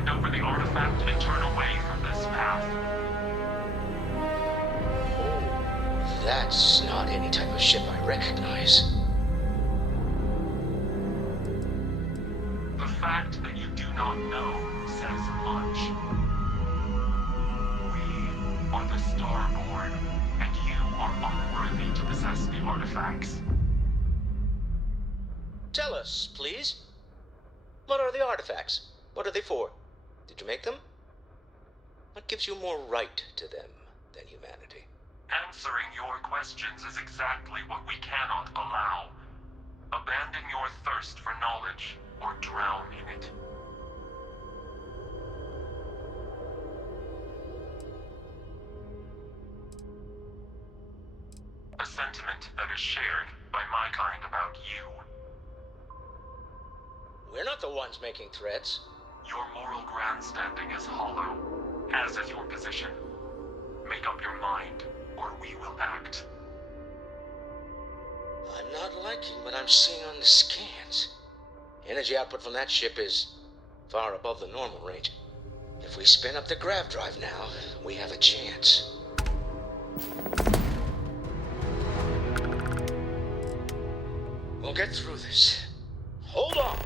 hand over the artifact and turn away from this path. Oh, that's not any type of ship I recognize. The fact that you do not know says much. We are the Starborn, and you are unworthy to possess the artifacts. Tell us, please. What are the artifacts? What are they for? Did you make them? What gives you more right to them than humanity? Answering your questions is exactly what we cannot allow. Abandon your thirst for knowledge, or drown in it. A sentiment that is shared by my kind about you. We're not the ones making threats. Your moral grandstanding is hollow, as is your position. Make up your mind, or we will act. I'm not liking what I'm seeing on the scans. Energy output from that ship is far above the normal range. If we spin up the grav drive now, we have a chance. We'll get through this. Hold on!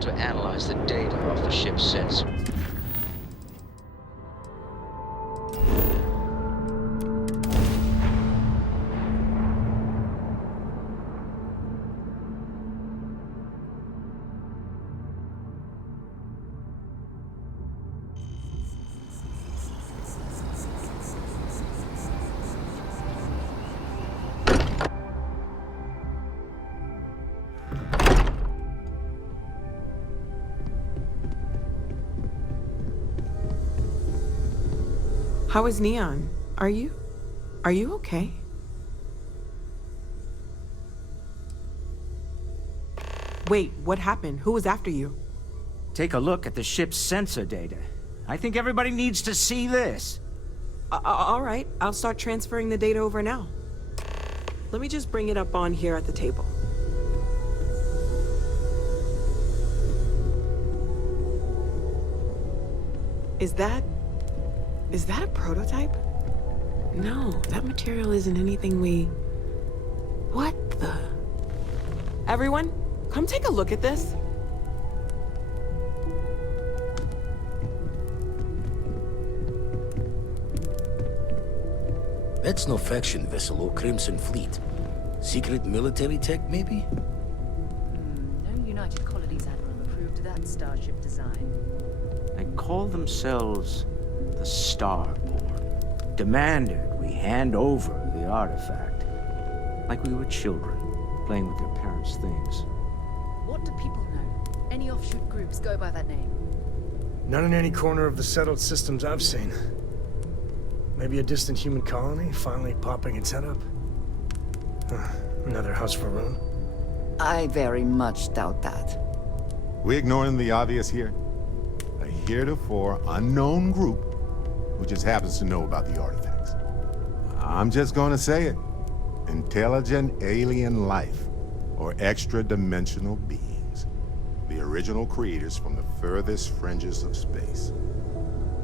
To analyze the data off the ship's sensor. How is Neon? Are you okay? Wait, what happened? Who was after you? Take a look at the ship's sensor data. I think everybody needs to see this. All right, I'll start transferring the data over now. Let me just bring it up on here at the table. Is that a prototype? No, that material isn't anything we... What the... Everyone, come take a look at this. That's no faction vessel or Crimson Fleet. Secret military tech, maybe? No United Colonies Admiral approved of that starship design. They call themselves the Starborn. Demanded we hand over the artifact. Like we were children, playing with their parents' things. What do people know? Any offshoot groups go by that name? Not in any corner of the settled systems I've seen. Maybe a distant human colony finally popping its head up? Another house for Rune? I very much doubt that. We ignoring the obvious here? A heretofore unknown group who just happens to know about the artifacts. I'm just gonna say it. Intelligent alien life, or extra-dimensional beings. The original creators from the furthest fringes of space.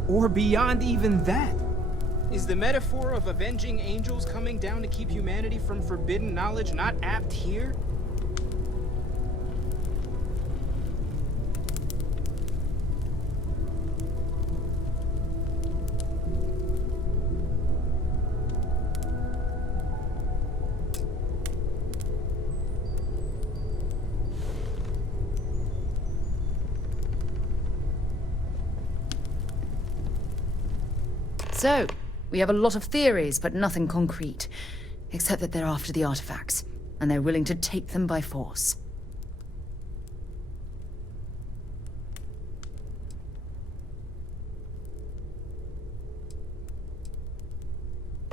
Or beyond even that. Is the metaphor of avenging angels coming down to keep humanity from forbidden knowledge not apt here? So, we have a lot of theories, but nothing concrete. Except that they're after the artifacts, and they're willing to take them by force.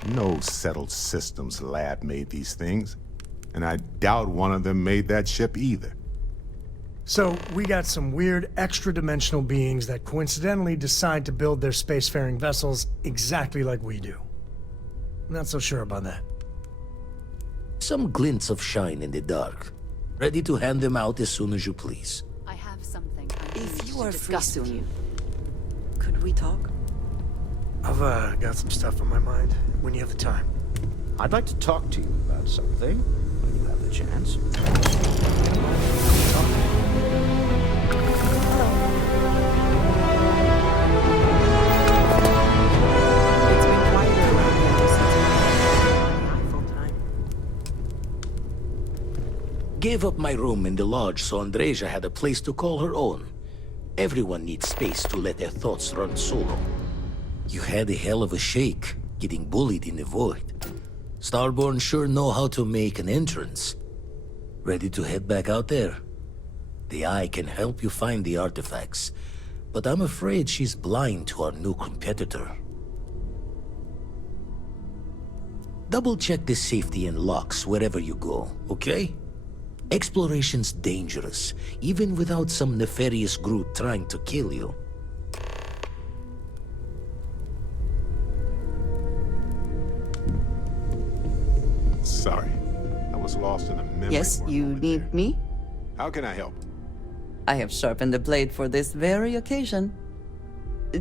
No settled systems lab made these things, and I doubt one of them made that ship either. So, we got some weird extra-dimensional beings that coincidentally decide to build their spacefaring vessels exactly like we do. Not so sure about that. Some glints of shine in the dark. Ready to hand them out as soon as you please. I have something If you are free discuss with you. soon, could we talk? I've got some stuff on my mind when you have the time. I'd like to talk to you about something when you have the chance. It's been quieter around here since full-time. Gave up my room in the lodge so Andreja had a place to call her own. Everyone needs space to let their thoughts run solo. You had a hell of a shake, getting bullied in the void. Starborn sure know how to make an entrance. Ready to head back out there? The Eye can help you find the artifacts, but I'm afraid she's blind to our new competitor. Double-check the safety and locks wherever you go, okay? Exploration's dangerous, even without some nefarious group trying to kill you. Sorry, I was lost in a memory. Yes, worm you over need there. me? How can I help? I have sharpened the blade for this very occasion.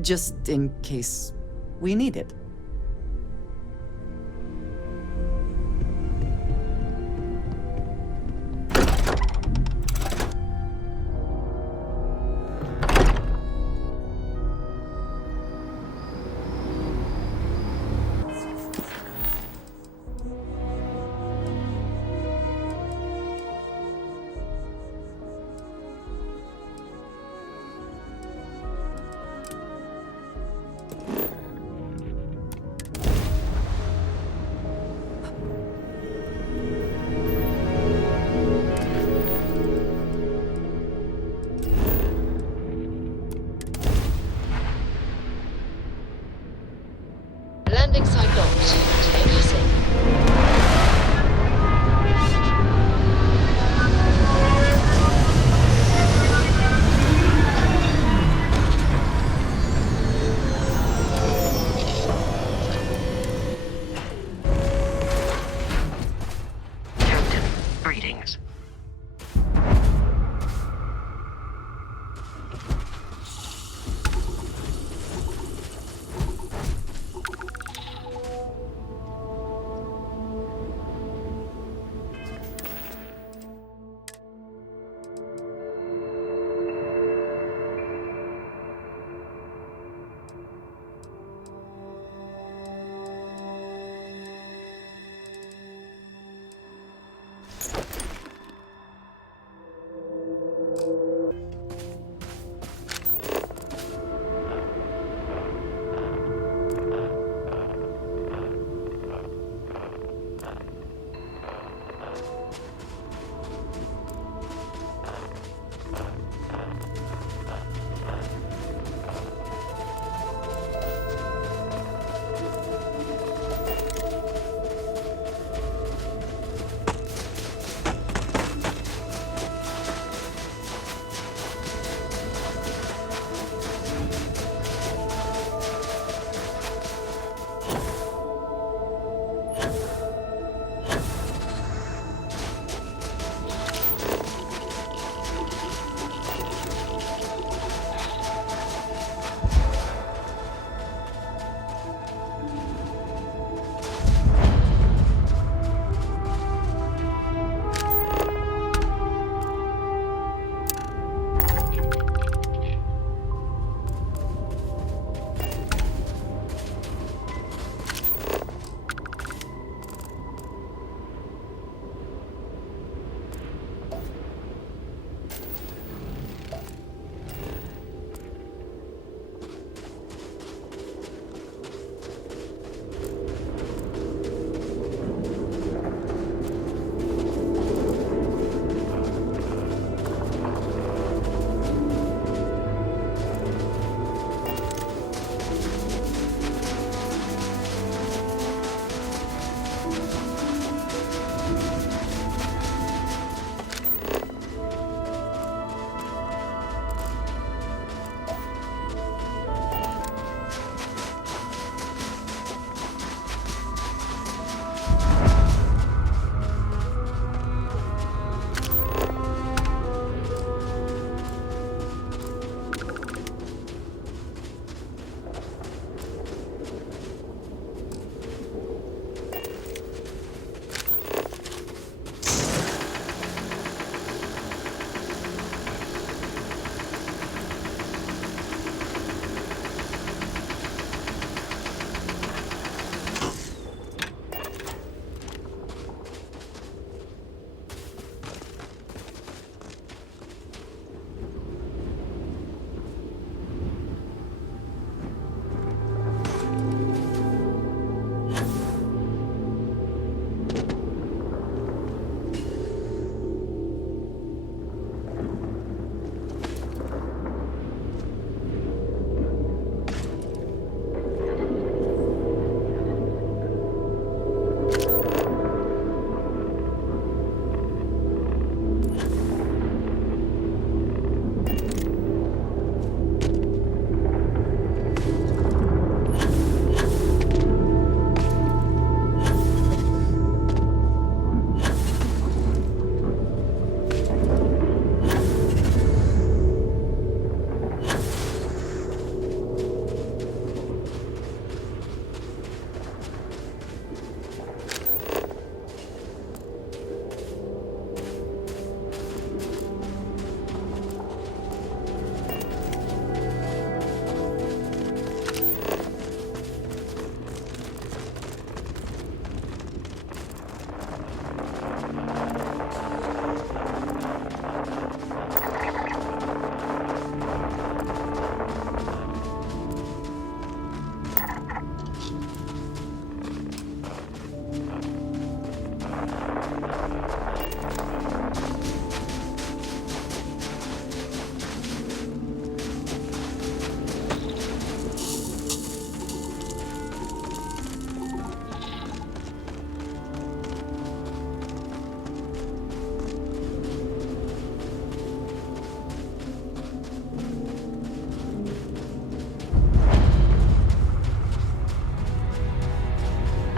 Just in case we need it. Landing site docked. Take us in. Captain, greetings.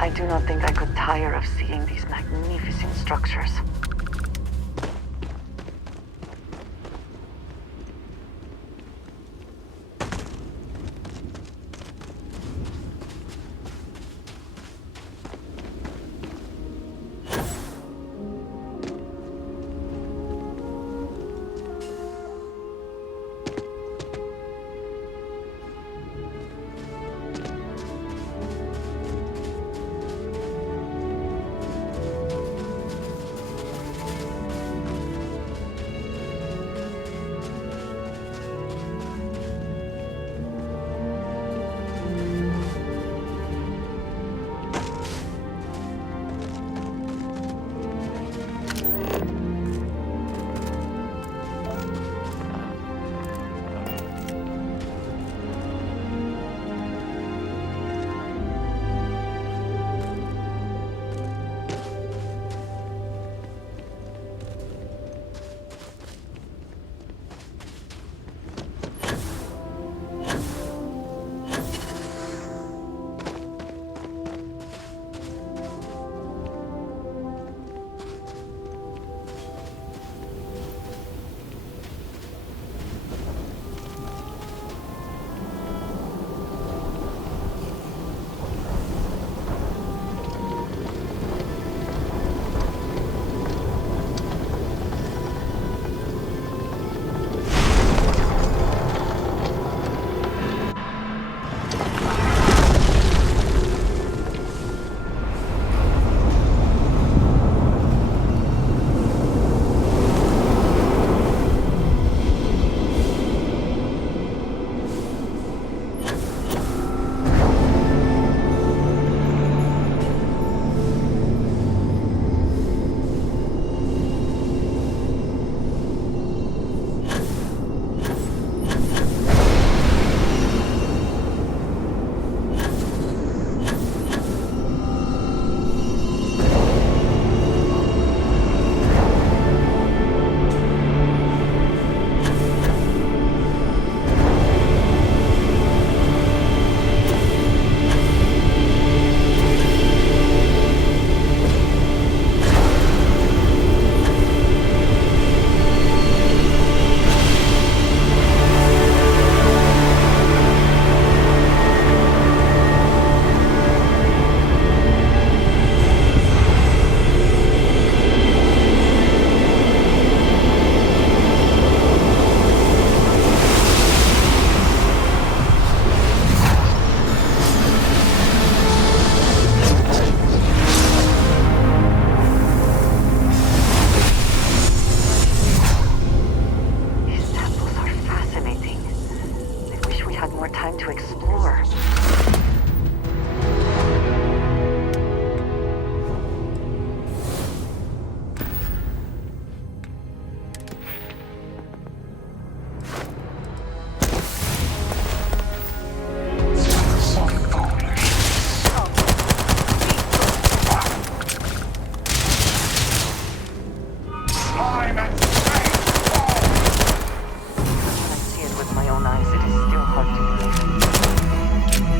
I do not think I could tire of seeing these magnificent structures. I see it with my own eyes. It is still hard to believe.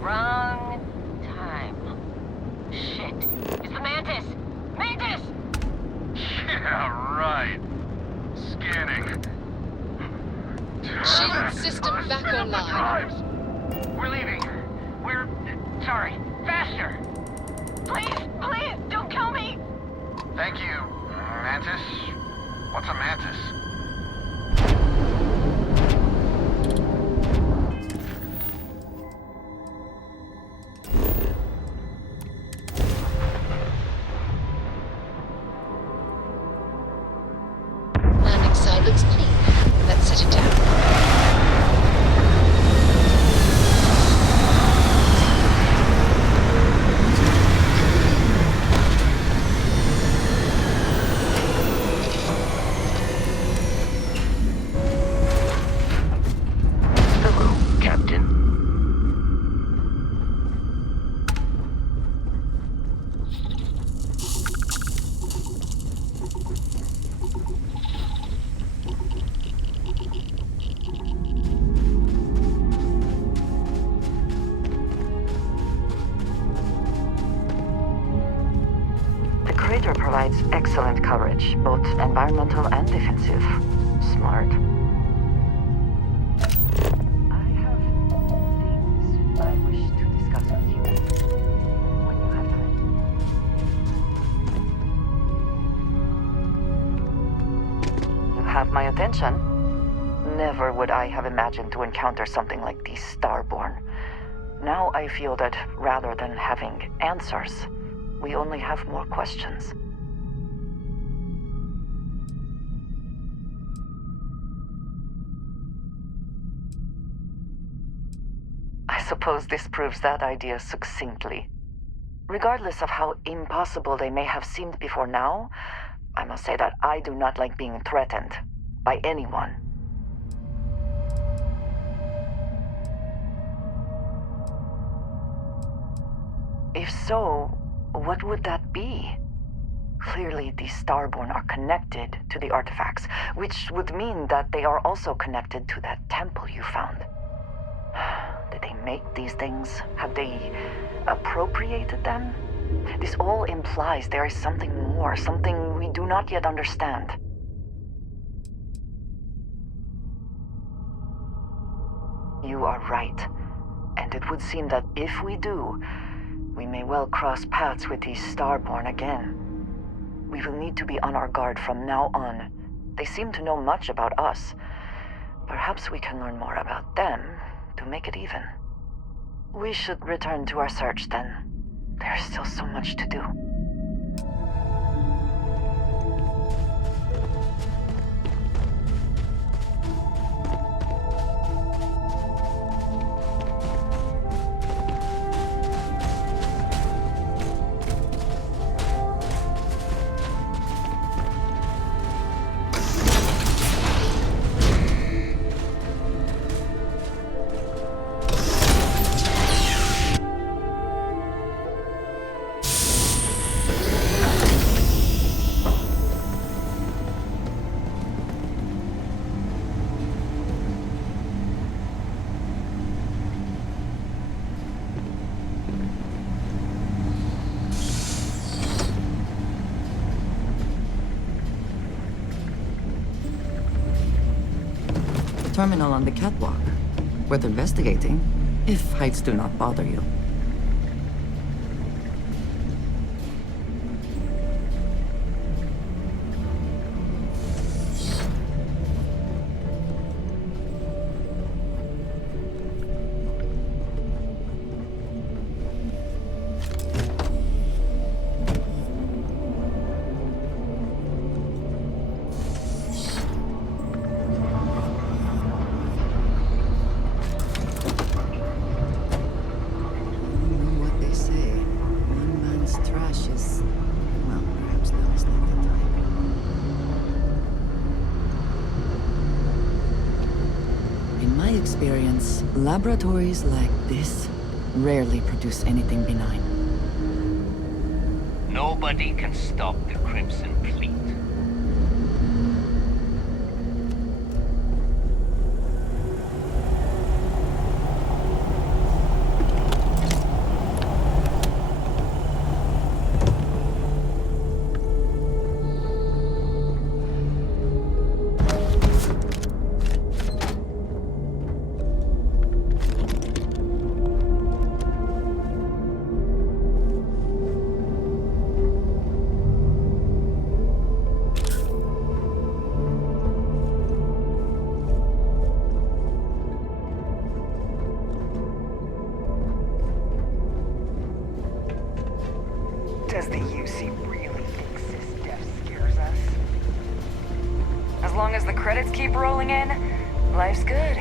Wrong time. Shit. It's the Mantis! Mantis! Yeah, right. Scanning. Shield system back online. We're leaving. We're... sorry. Faster! Please, please, don't kill me! Thank you, Mantis. What's a mantis? Landing site looks clean. Let's set it down. Hello, Captain. The crater provides excellent coverage, both environmental and defensive. Smart. I have things I wish to discuss with you when you have time. You have my attention. Never would I have imagined to encounter something like these Starborn. Now I feel that rather than having answers, we only have more questions. I suppose this proves that idea succinctly. Regardless of how impossible they may have seemed before now, I must say that I do not like being threatened by anyone. If so, what would that be? Clearly, these Starborn are connected to the artifacts, which would mean that they are also connected to that temple you found. Did they make these things? Have they appropriated them? This all implies there is something more, something we do not yet understand. You are right, and it would seem that if we do, we may well cross paths with these Starborn again. We will need to be on our guard from now on. They seem to know much about us. Perhaps we can learn more about them to make it even. We should return to our search then. There is still so much to do. Terminal on the catwalk. Worth investigating, if heights do not bother you. Laboratories like this rarely produce anything benign. Nobody can stop the Crimson Fleet. Because the UC really thinks this death scares us. As long as the credits keep rolling in, life's good.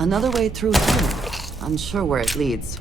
Another way through here. Unsure where it leads.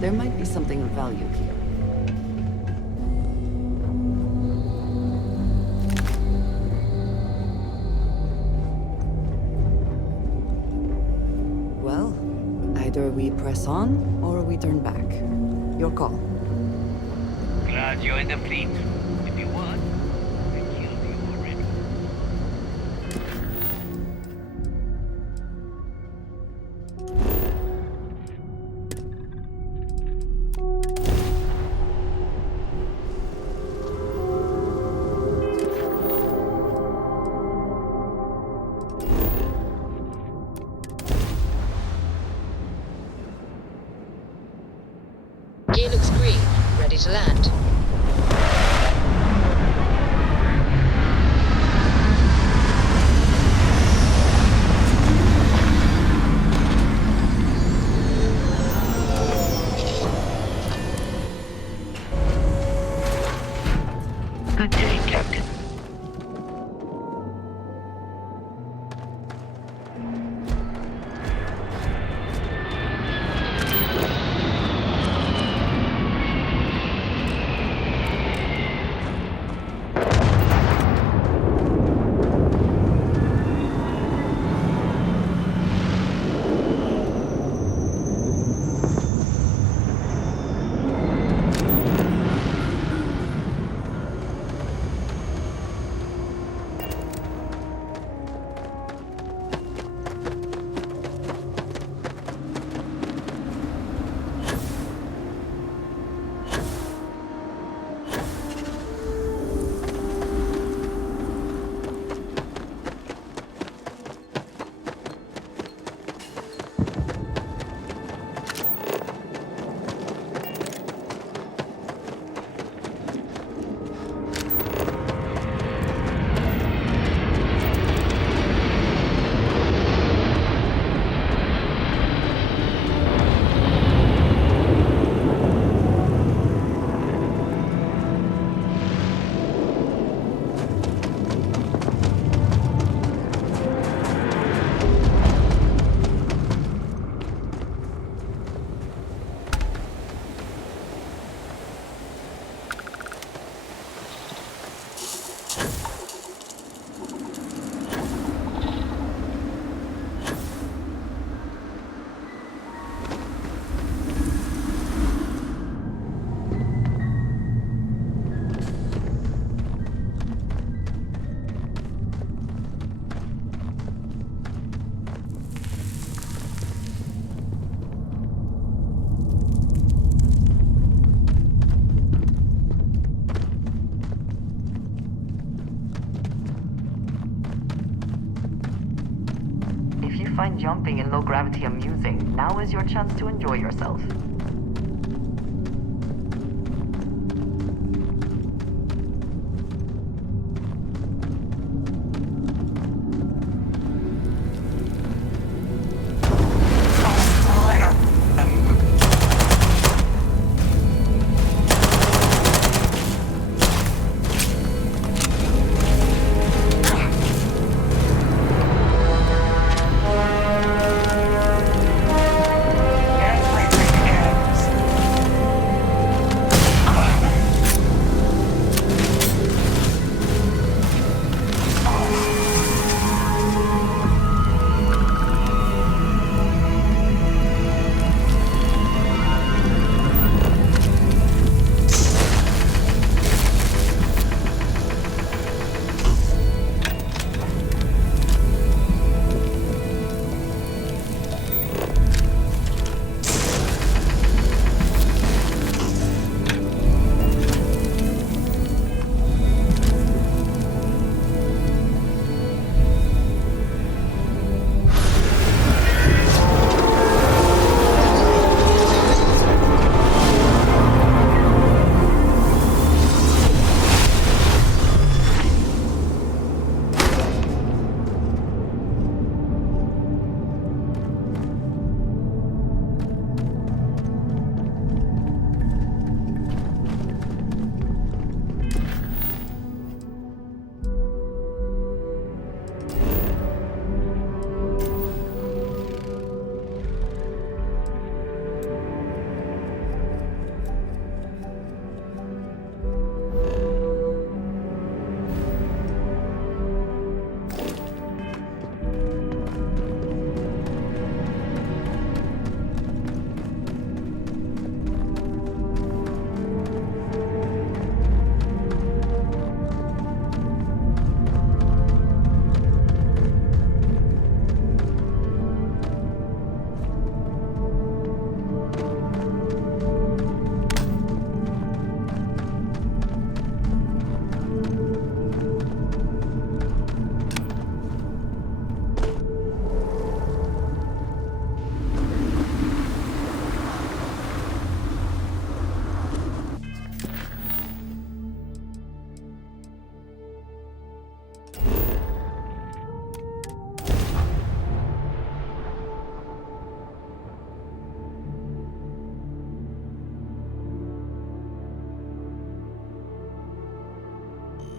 There might be something of value here. Well, either we press on or we turn back. Your call. Glad you're in the fleet. If you want, I killed you already. Gear looks green. Ready to land. Good day, Captain. jumping and low-gravity amusing. Now is your chance to enjoy yourself.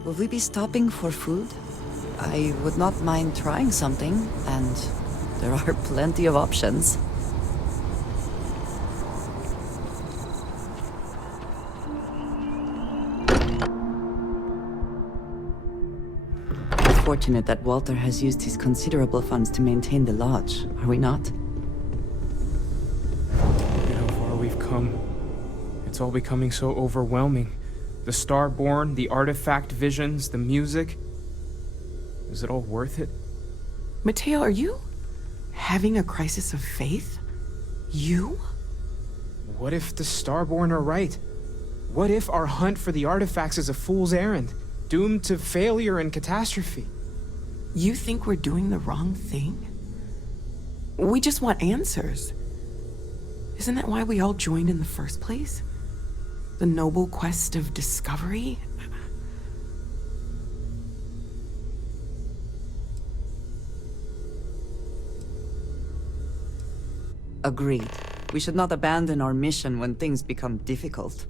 Will we be stopping for food? I would not mind trying something, and there are plenty of options. We're fortunate that Walter has used his considerable funds to maintain the lodge, are we not? Look at how far we've come. It's all becoming so overwhelming. The Starborn, the artifact visions, the music. Is it all worth it? Mateo, are you having a crisis of faith? You? What if the Starborn are right? What if our hunt for the artifacts is a fool's errand, doomed to failure and catastrophe? You think we're doing the wrong thing? We just want answers. Isn't that why we all joined in the first place? The noble quest of discovery? Agreed. We should not abandon our mission when things become difficult.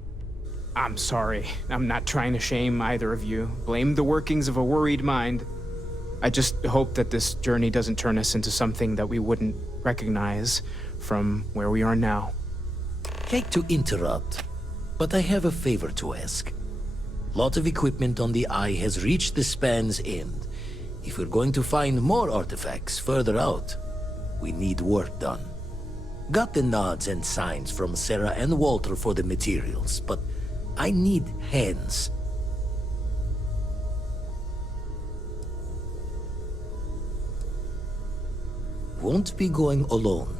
I'm sorry. I'm not trying to shame either of you. Blame the workings of a worried mind. I just hope that this journey doesn't turn us into something that we wouldn't recognize from where we are now. Hate to interrupt, but I have a favor to ask. Lot of equipment on the Eye has reached the span's end. If we're going to find more artifacts further out, we need work done. Got the nods and signs from Sarah and Walter for the materials, but I need hands. Won't be going alone.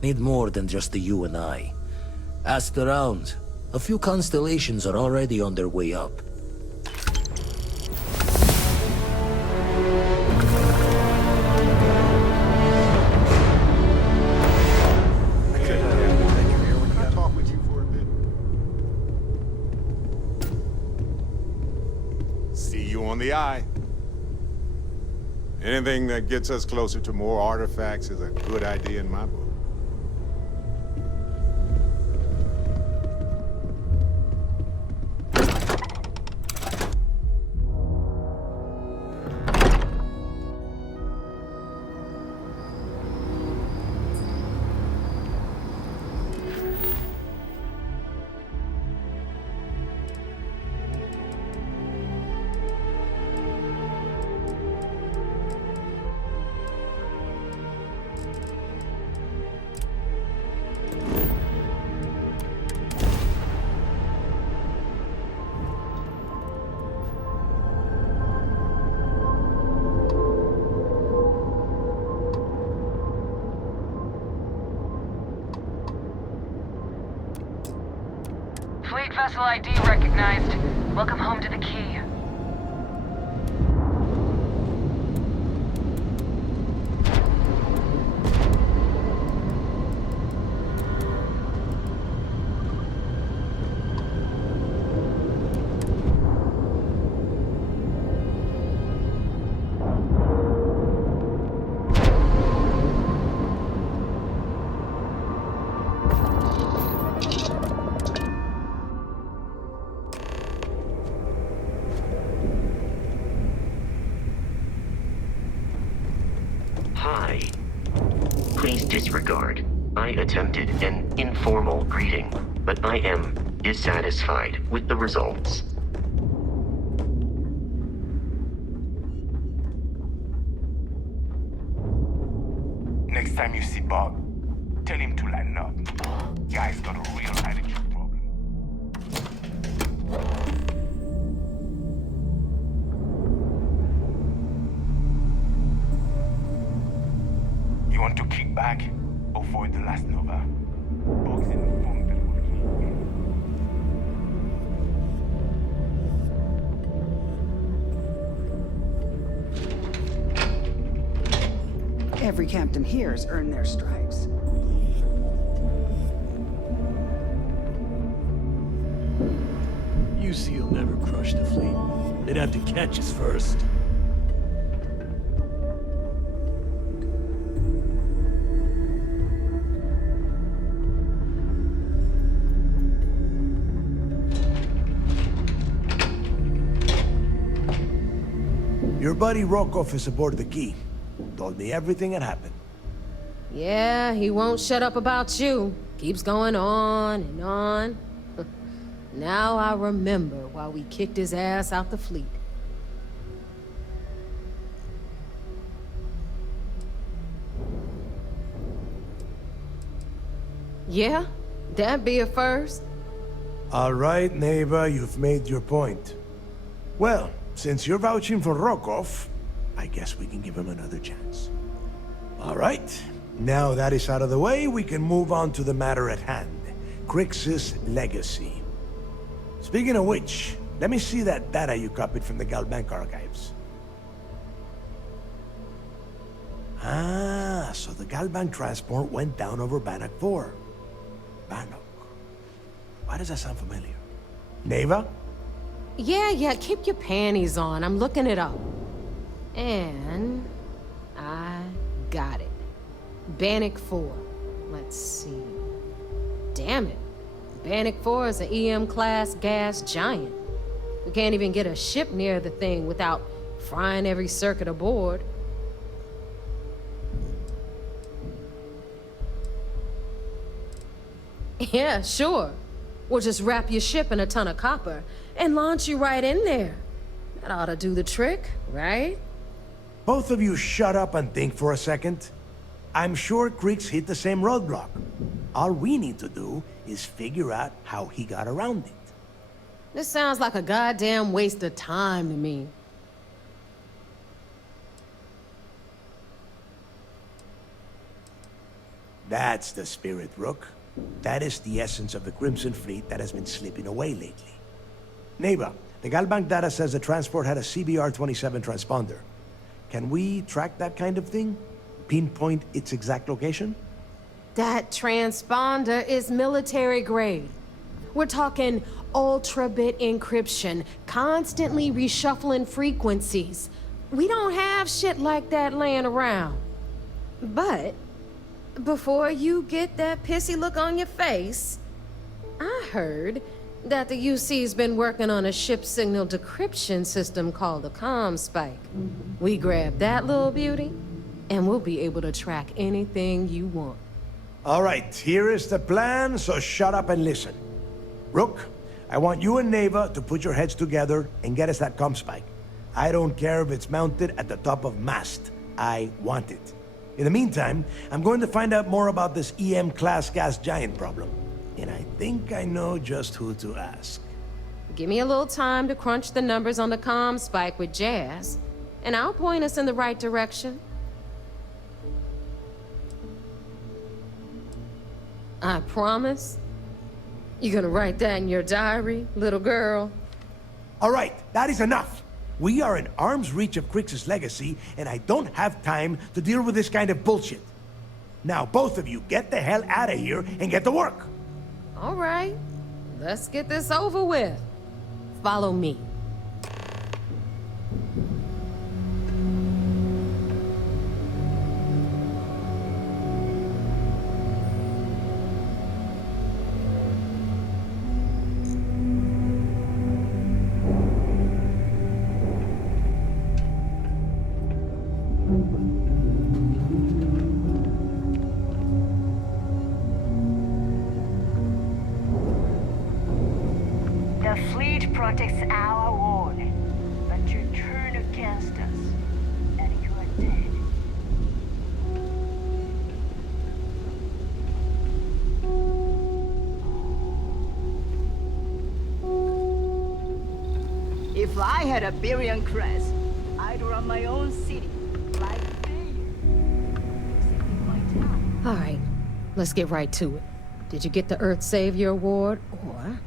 Need more than just the you and I. Asked around. A few constellations are already on their way up. you on the eye. Anything that gets us closer to more artifacts is a good idea in my book. Fleet vessel ID recognized. Welcome home to the Key. Hi. Please disregard. I attempted an informal greeting, but I am dissatisfied with the results. Next time you see Bob, tell him to line up. Guy's got a real attitude problem. You want to kick back? Avoid the last Nova. Box in the phone that will Every captain here's earned their stripes. UC'll never crush the fleet. They'd have to catch us first. Your buddy Rokoff is aboard the Key. Told me everything that happened. Yeah, he won't shut up about you. Keeps going on and on. Now I remember why we kicked his ass out the fleet. Yeah, that'd be a first. All right, Neva, you've made your point. Well, since you're vouching for Rokoff, I guess we can give him another chance. All right, now that is out of the way, we can move on to the matter at hand. Crix's legacy. Speaking of which, let me see that data you copied from the Galbank archives. Ah, so the Galbank transport went down over Bannock 4. Bannock. Why does that sound familiar? Neva? Yeah, keep your panties on. I'm looking it up. And I got it. Bannock 4. Let's see. Damn it. Bannock 4 is an EM-class gas giant. We can't even get a ship near the thing without frying every circuit aboard. Yeah, sure. We'll just wrap your ship in a ton of copper and launch you right in there. That ought to do the trick, right? Both of you shut up and think for a second. I'm sure Crix hit the same roadblock. All we need to do is figure out how he got around it. This sounds like a goddamn waste of time to me. That's the spirit, Rook. That is the essence of the Crimson Fleet that has been slipping away lately. Neva, the Galbank data says the transport had a CBR-27 transponder. Can we track that kind of thing? Pinpoint its exact location? That transponder is military grade. We're talking ultra-bit encryption, constantly reshuffling frequencies. We don't have shit like that laying around. But before you get that pissy look on your face, I heard that the UC's been working on a ship signal decryption system called the ComSpike. We grab that little beauty, and we'll be able to track anything you want. All right, here is the plan, so shut up and listen. Rook, I want you and Neva to put your heads together and get us that ComSpike. I don't care if it's mounted at the top of mast. I want it. In the meantime, I'm going to find out more about this EM-class gas giant problem. And I think I know just who to ask. Give me a little time to crunch the numbers on the ComSpike with Jazz, and I'll point us in the right direction. I promise. You gonna write that in your diary, little girl? All right, that is enough. We are in arm's reach of Crix's legacy, and I don't have time to deal with this kind of bullshit. Now, both of you, get the hell out of here and get to work. All right, let's get this over with. Follow me. The fleet protects our world, but you turn against us, and you are dead. If I had a Berian crest, I'd run my own city, like All right, let's get right to it. Did you get the Earth Savior Award, or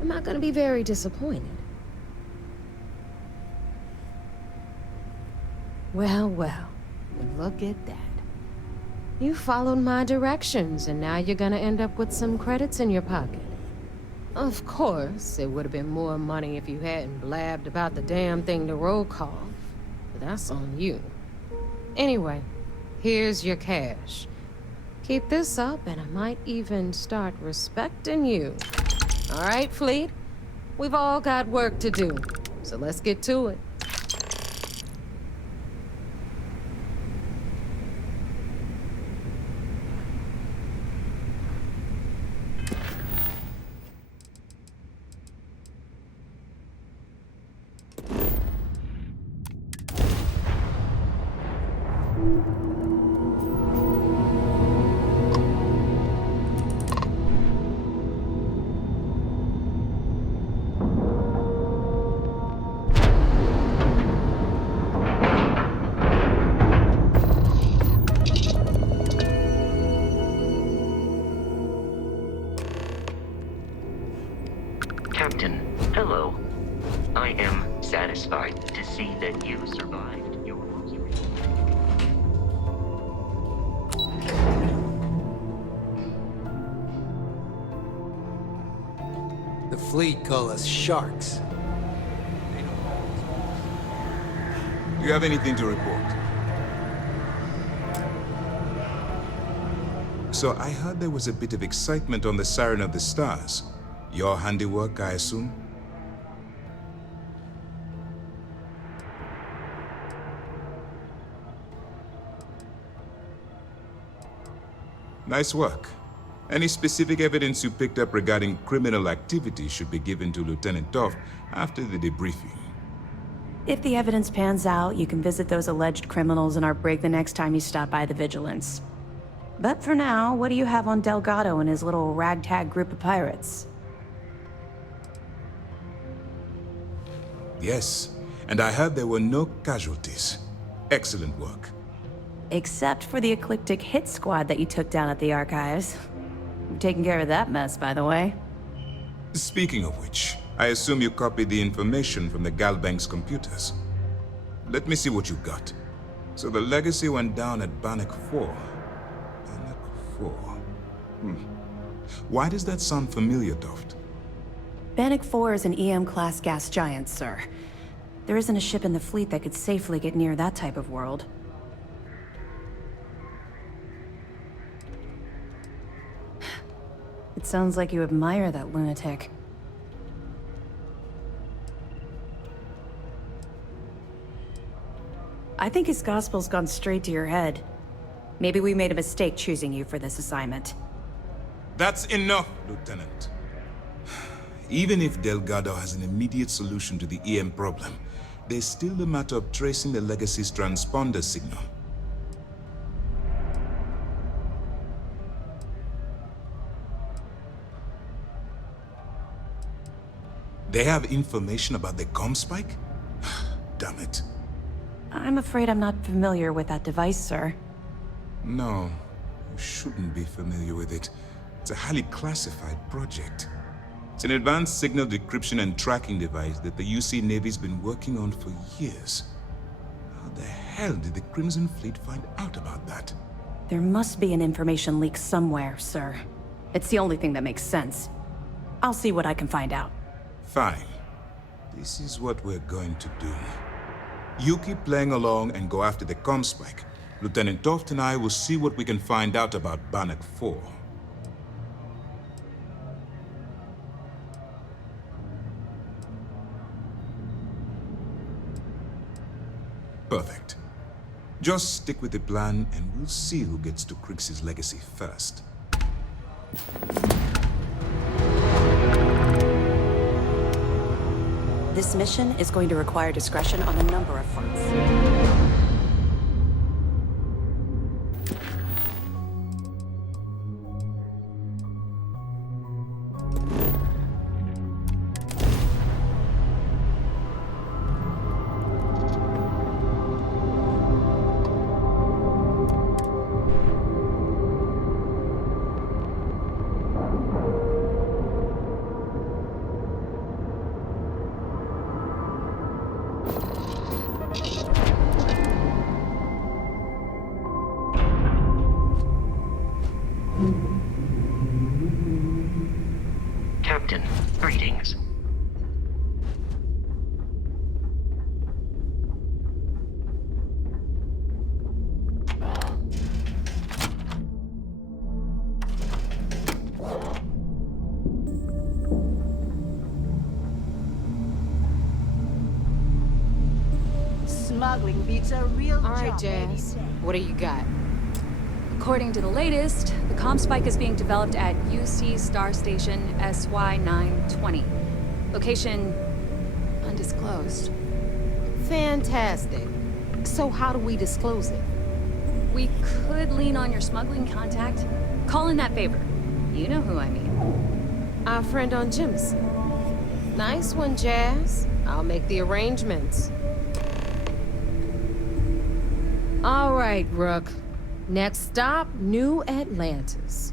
am I gonna be very disappointed? Well, look at that. You followed my directions, and now you're gonna end up with some credits in your pocket. Of course, it would have been more money if you hadn't blabbed about the damn thing to roll call, but that's on you. Anyway, here's your cash. Keep this up, and I might even start respecting you. All right, Fleet? We've all got work to do, so let's get to it. Captain, hello. I am satisfied to see that you survived your most recent... The fleet call us sharks. Do you have anything to report? So I heard there was a bit of excitement on the Siren of the Stars. Your handiwork, I assume? Nice work. Any specific evidence you picked up regarding criminal activity should be given to Lieutenant Toft after the debriefing. If the evidence pans out, you can visit those alleged criminals in our brig the next time you stop by the Vigilance. But for now, what do you have on Delgado and his little ragtag group of pirates? Yes, and I heard there were no casualties. Excellent work. Except for the eclectic hit squad that you took down at the archives. You're taking care of that mess, by the way. Speaking of which, I assume you copied the information from the Galbank's computers. Let me see what you got. So the legacy went down at Bannock 4. Bannock 4. Why does that sound familiar, Toft? Bannock 4 is an EM-class gas giant, sir. There isn't a ship in the fleet that could safely get near that type of world. It sounds like you admire that lunatic. I think his gospel's gone straight to your head. Maybe we made a mistake choosing you for this assignment. That's enough, Lieutenant. Even if Delgado has an immediate solution to the EM problem, there's still a matter of tracing the Legacy's transponder signal. They have information about the comm spike? Damn it. I'm afraid I'm not familiar with that device, sir. No, you shouldn't be familiar with it. It's a highly classified project. It's an advanced signal decryption and tracking device that the UC Navy's been working on for years. How the hell did the Crimson Fleet find out about that? There must be an information leak somewhere, sir. It's the only thing that makes sense. I'll see what I can find out. Fine. This is what we're going to do. You keep playing along and go after the comm spike. Lieutenant Toft and I will see what we can find out about Bannock 4. Perfect. Just stick with the plan and we'll see who gets to Krix's legacy first. This mission is going to require discretion on a number of fronts. Captain, greetings. Smuggling beats a real All right, Jazz. What do you got? According to the latest, the comm spike is being developed at UC Star Station SY-920. Location undisclosed. Fantastic. So how do we disclose it? We could lean on your smuggling contact. Call in that favor. You know who I mean. Our friend on Jimison. Nice one, Jazz. I'll make the arrangements. All right, Rook. Next stop, New Atlantis.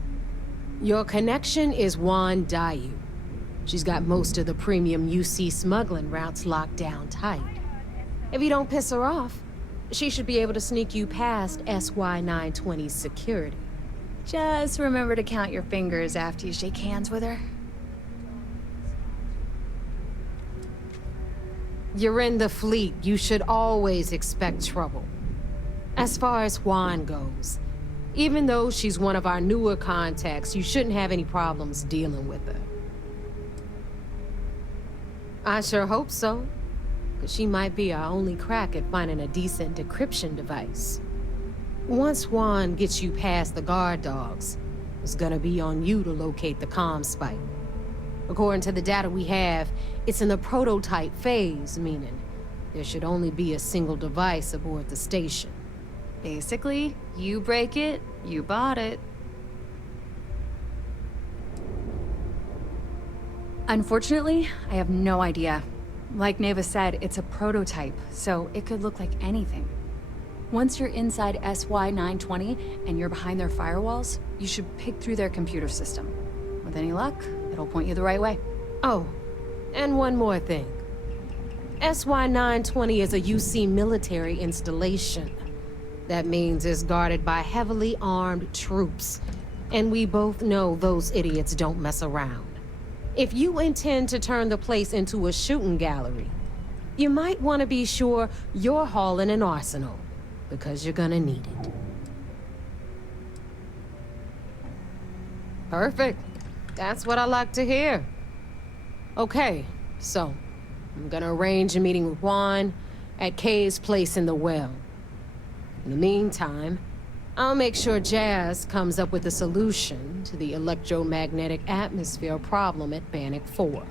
Your connection is Juan Dayu. She's got most of the premium UC smuggling routes locked down tight. If you don't piss her off, she should be able to sneak you past SY-920's security. Just remember to count your fingers after you shake hands with her. You're in the fleet. You should always expect trouble. As far as Juan goes, even though she's one of our newer contacts, you shouldn't have any problems dealing with her. I sure hope so, because she might be our only crack at finding a decent decryption device. Once Juan gets you past the guard dogs, it's gonna be on you to locate the comm spike. According to the data we have, it's in the prototype phase, meaning there should only be a single device aboard the station. Basically, you break it, you bought it. Unfortunately, I have no idea. Like Neva said, it's a prototype, so it could look like anything. Once you're inside SY-920 and you're behind their firewalls, you should pick through their computer system. With any luck, it'll point you the right way. Oh, and one more thing. SY-920 is a UC military installation. That means it's guarded by heavily armed troops. And we both know those idiots don't mess around. If you intend to turn the place into a shooting gallery, you might want to be sure you're hauling an arsenal, because you're gonna need it. Perfect. That's what I like to hear. Okay, so I'm gonna arrange a meeting with Juan at Kay's place in the well. In the meantime, I'll make sure Jazz comes up with a solution to the electromagnetic atmosphere problem at Bannock 4.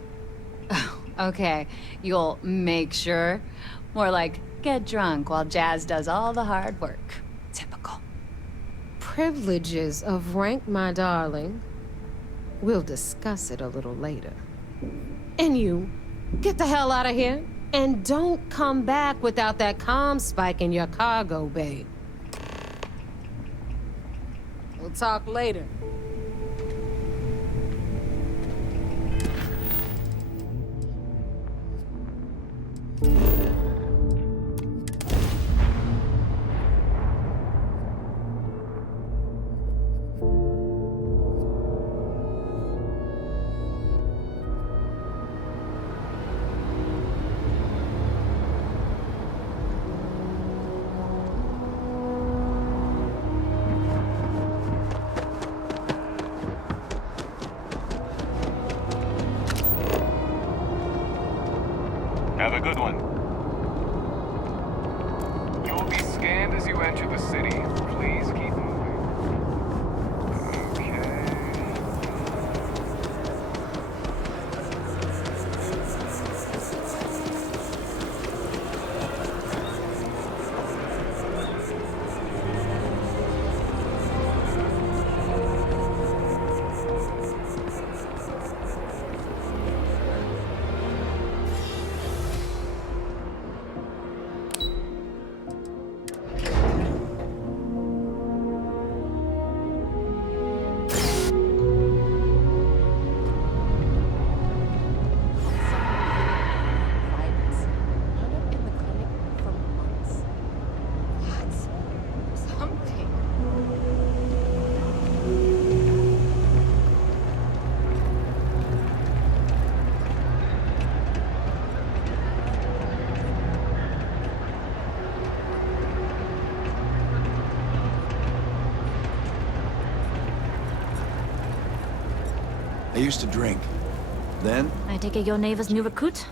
Okay, you'll make sure? More like, get drunk while Jazz does all the hard work. Typical. Privileges of rank, my darling. We'll discuss it a little later. And you, get the hell out of here. And don't come back without that comm spike in your cargo bay. We'll talk later. Have a good one. You will be scanned as you enter the city. Please keep moving. Okay. I used to drink. Then, I take it you're Neva's new recruit?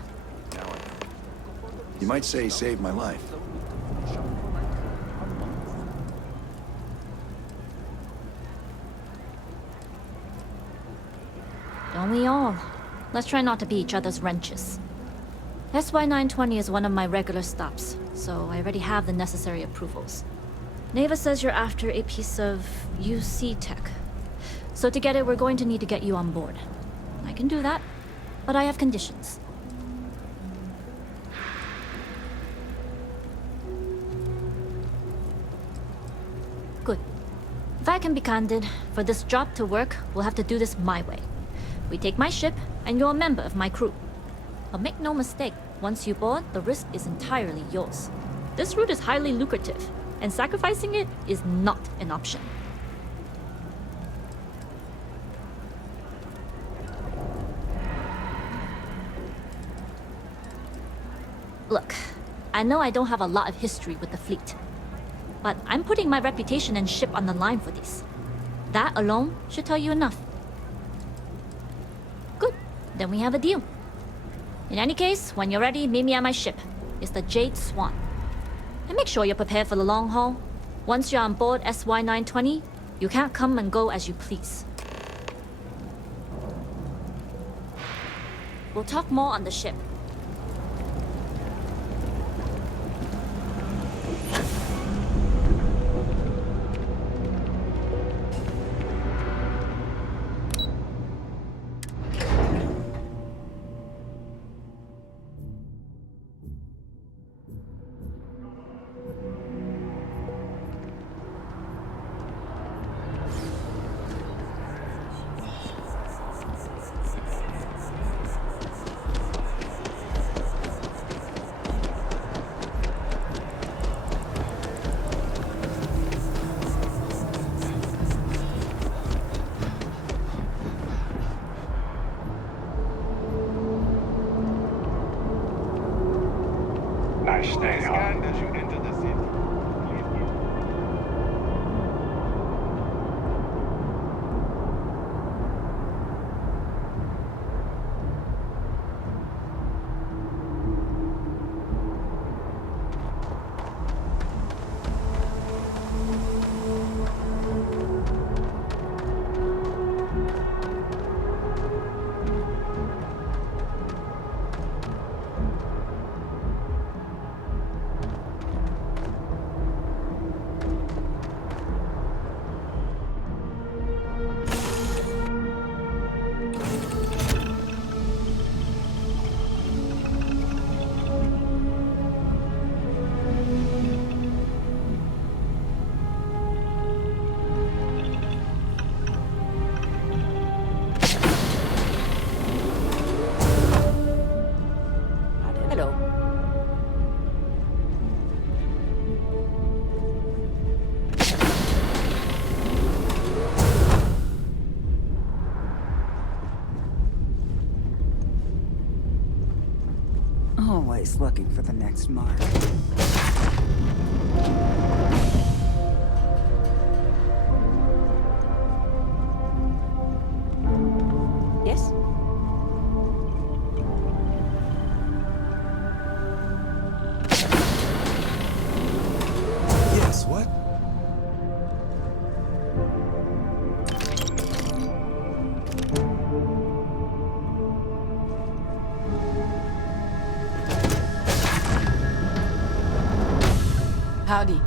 you might say he saved my life. Don't we all? Let's try not to be each other's wrenches. SY920 is one of my regular stops, so I already have the necessary approvals. Neva says you're after a piece of UC tech. So to get it, we're going to need to get you on board. I can do that, but I have conditions. Good. If I can be candid, for this job to work, we'll have to do this my way. We take my ship, and you're a member of my crew. But make no mistake, once you board, the risk is entirely yours. This route is highly lucrative, and sacrificing it is not an option. Look, I know I don't have a lot of history with the fleet, but I'm putting my reputation and ship on the line for this. That alone should tell you enough. Good, then we have a deal. In any case, when you're ready, meet me at my ship. It's the Jade Swan. And make sure you're prepared for the long haul. Once you're on board SY920, you can't come and go as you please. We'll talk more on the ship. crash they scanned as you enter the city. Always looking for the next mark. Yes? Yes, what? Howdy.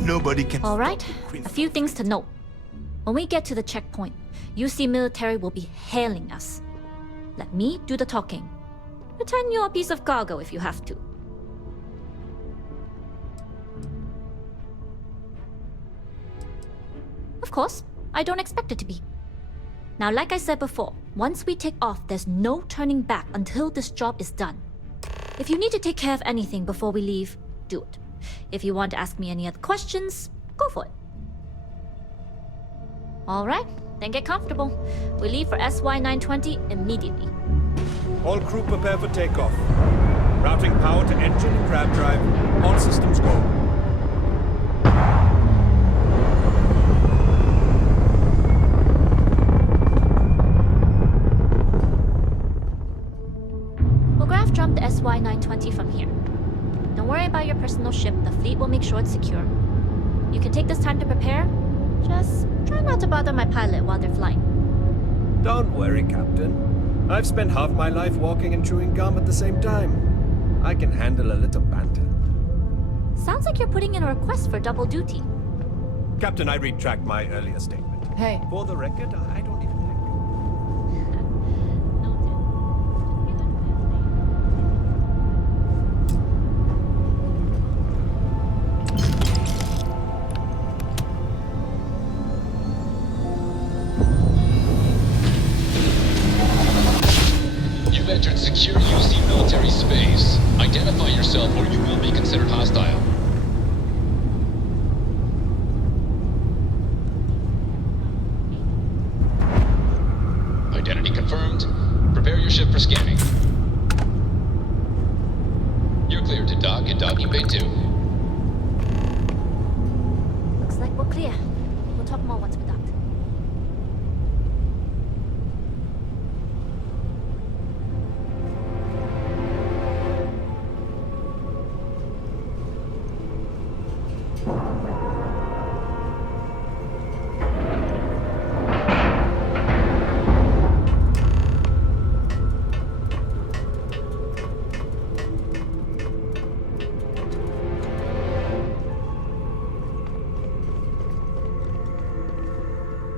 Nobody can. All right, a few things to note. When we get to the checkpoint, UC military will be hailing us. Let me do the talking. Pretend you're a piece of cargo if you have to. Of course, I don't expect it to be. Now, like I said before, once we take off, there's no turning back until this job is done. If you need to take care of anything before we leave, do it. If you want to ask me any other questions, go for it. All right, then get comfortable. We leave for SY-920 immediately. All crew prepare for takeoff. Routing power to engine and crab drive. All systems go. We'll graph jump the SY-920 from here. Don't worry about your personal ship. The fleet will make sure it's secure. You can take this time to prepare. Just try not to bother my pilot while they're flying. Don't worry, Captain. I've spent half my life walking and chewing gum at the same time. I can handle a little banter. Sounds like you're putting in a request for double duty. Captain, I retract my earlier statement. Hey. For the record, I don't even like You've entered secure UC military space. Identify yourself or you will be considered hostile. Identity confirmed. Prepare your ship for scanning. You're cleared to dock in docking bay 2. Looks like we're clear. We'll talk more once we're docked.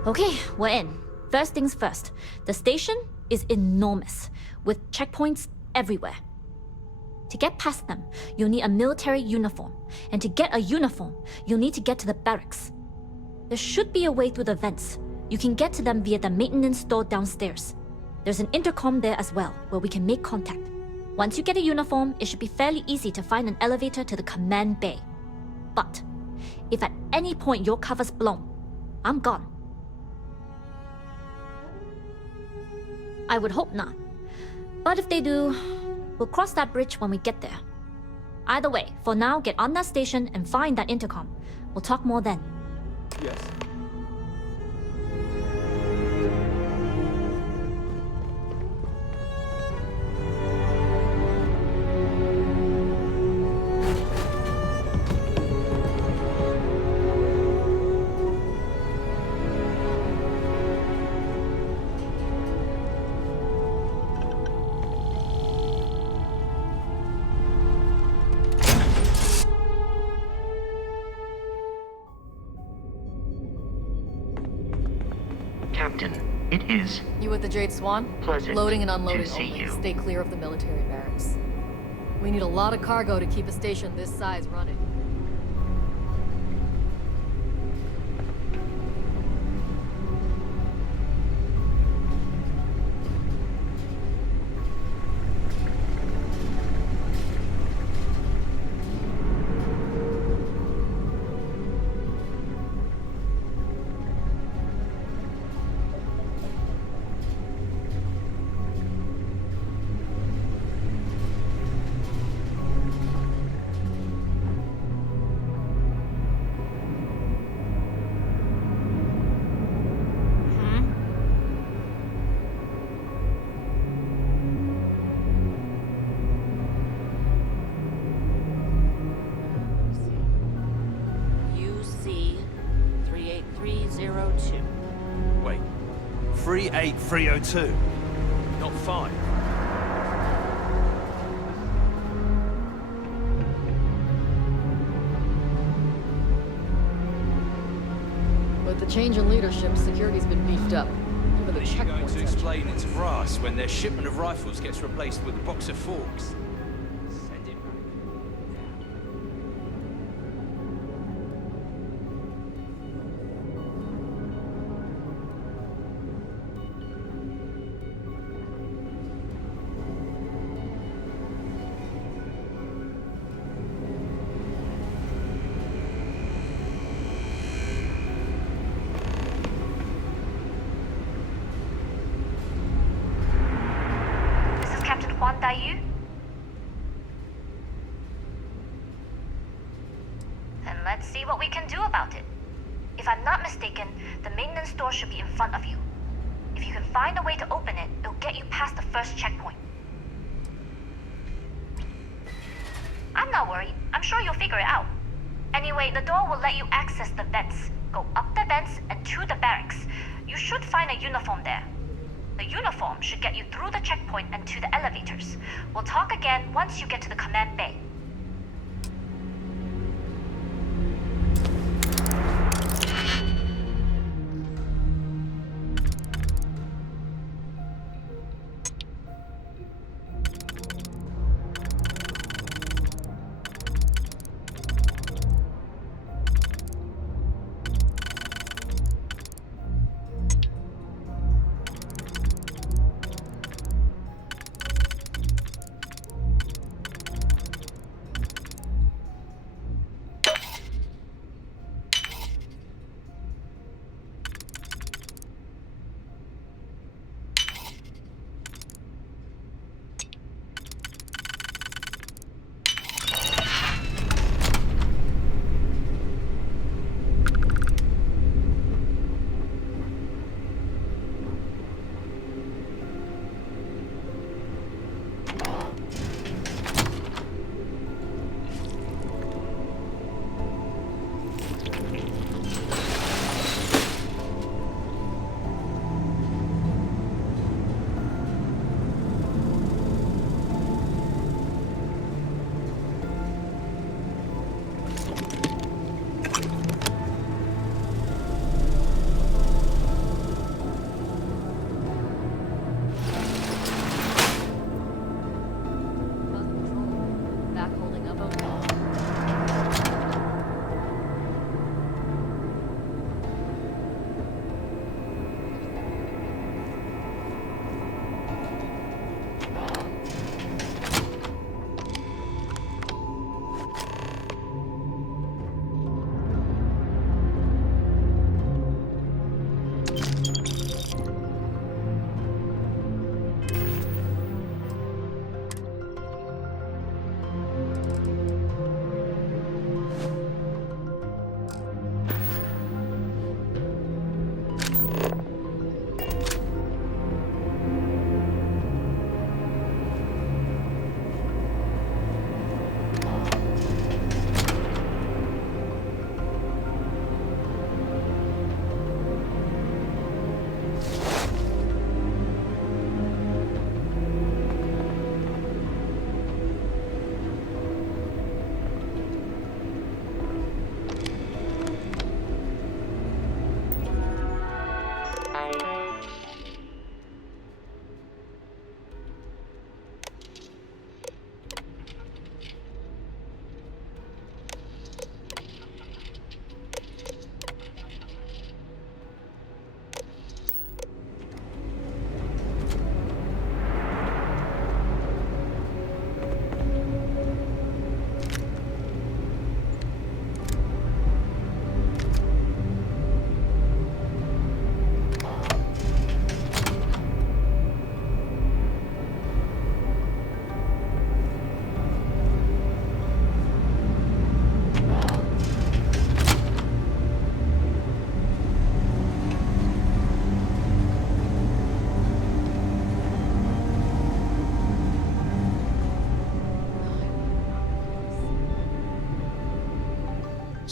Okay, we're in. First things first. The station is enormous, with checkpoints everywhere. To get past them, you'll need a military uniform. And to get a uniform, you'll need to get to the barracks. There should be a way through the vents. You can get to them via the maintenance store downstairs. There's an intercom there as well, where we can make contact. Once you get a uniform, it should be fairly easy to find an elevator to the command bay. But if at any point your cover's blown, I'm gone. I would hope not. But if they do, we'll cross that bridge when we get there. Either way, for now, get on that station and find that intercom. We'll talk more then. Yes. Captain, it is You with the Jade Swan? pleasant Loading and unloading to see only. you. Stay clear of the military barracks. We need a lot of cargo to keep a station this size running. UC 38302. Wait, 38302, not 5. With the change in leadership, security's been beefed up. Even the Are you going checkpoints to have explain it to brass when their shipment of rifles gets replaced with a box of forks? Send it back. This is Captain Juan Dayu. Then let's see what we can do about it. If I'm not mistaken, the maintenance door should be in front of you. If you can find a way to open it, it'll get you past the first checkpoint. I'm not worried. I'm sure you'll figure it out. Anyway, the door will let you access the vents. Go up the vents and to the barracks. You should find a uniform there. The uniform should get you through the checkpoint and to the elevators. We'll talk again once you get to the command bay.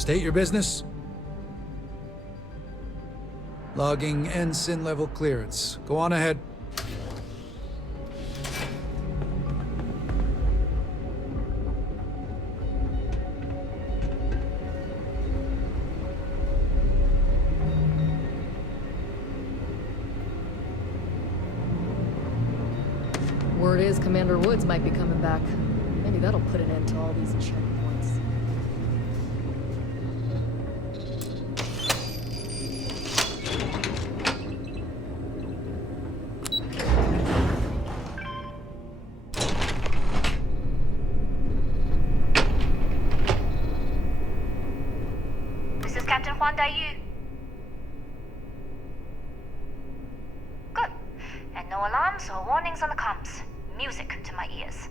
State your business. Logging ensign level clearance. Go on ahead. Word is Commander Woods might be coming back. Maybe that'll put an end to all these enchantment points. This is Captain Huan Daiyu. Good. And no alarms or warnings on the comms. Music to my ears.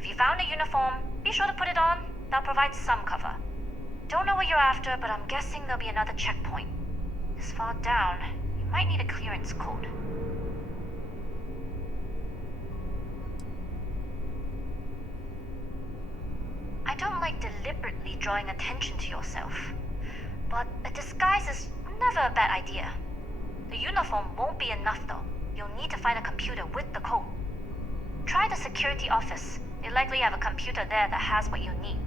If you found a uniform, be sure to put it on. That'll provide some cover. Don't know what you're after, but I'm guessing there'll be another checkpoint. This far down, you might need a clearance code. I don't like deliberately drawing attention to yourself, but a disguise is never a bad idea. The uniform won't be enough though. You'll need to find a computer with the code. Try the security office. They likely have a computer there that has what you need.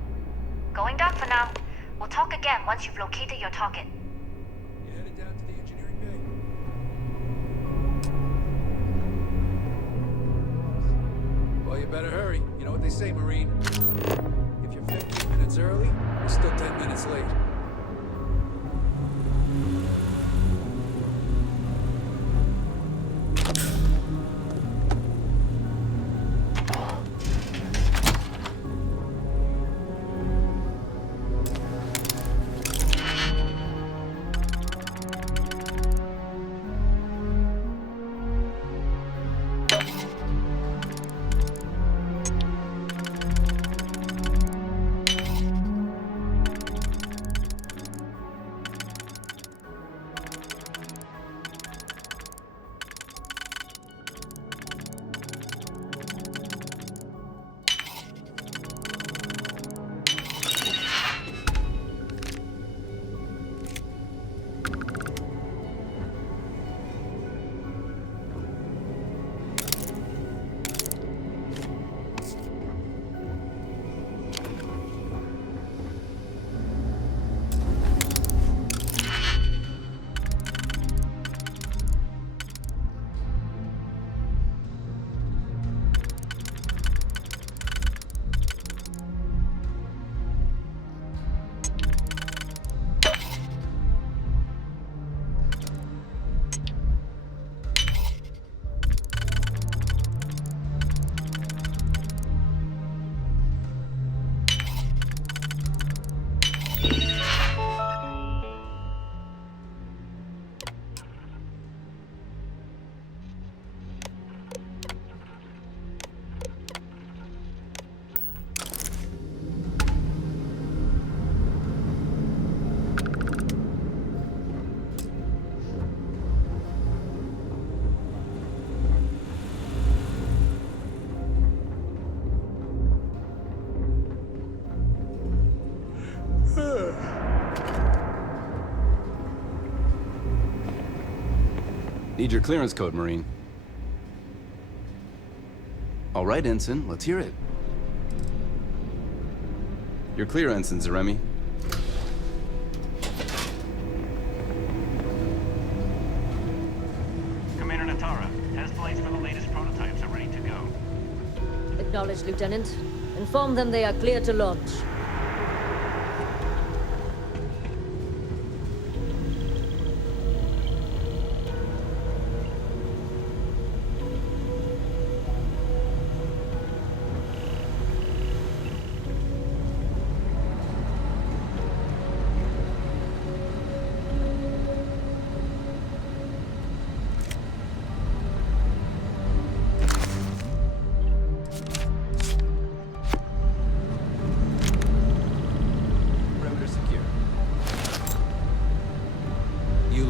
Going down for now. We'll talk again once you've located your target. You headed down to the engineering bay. Well, you better hurry. You know what they say, Marine. If you're 15 minutes early, you're still 10 minutes late. Need your clearance code, Marine. All right, Ensign, let's hear it. You're clear, Ensign Zaremi. Commander Natara, test flights for the latest prototypes are ready to go. Acknowledged, Lieutenant. Inform them they are clear to launch.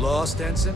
Lost, Ensign?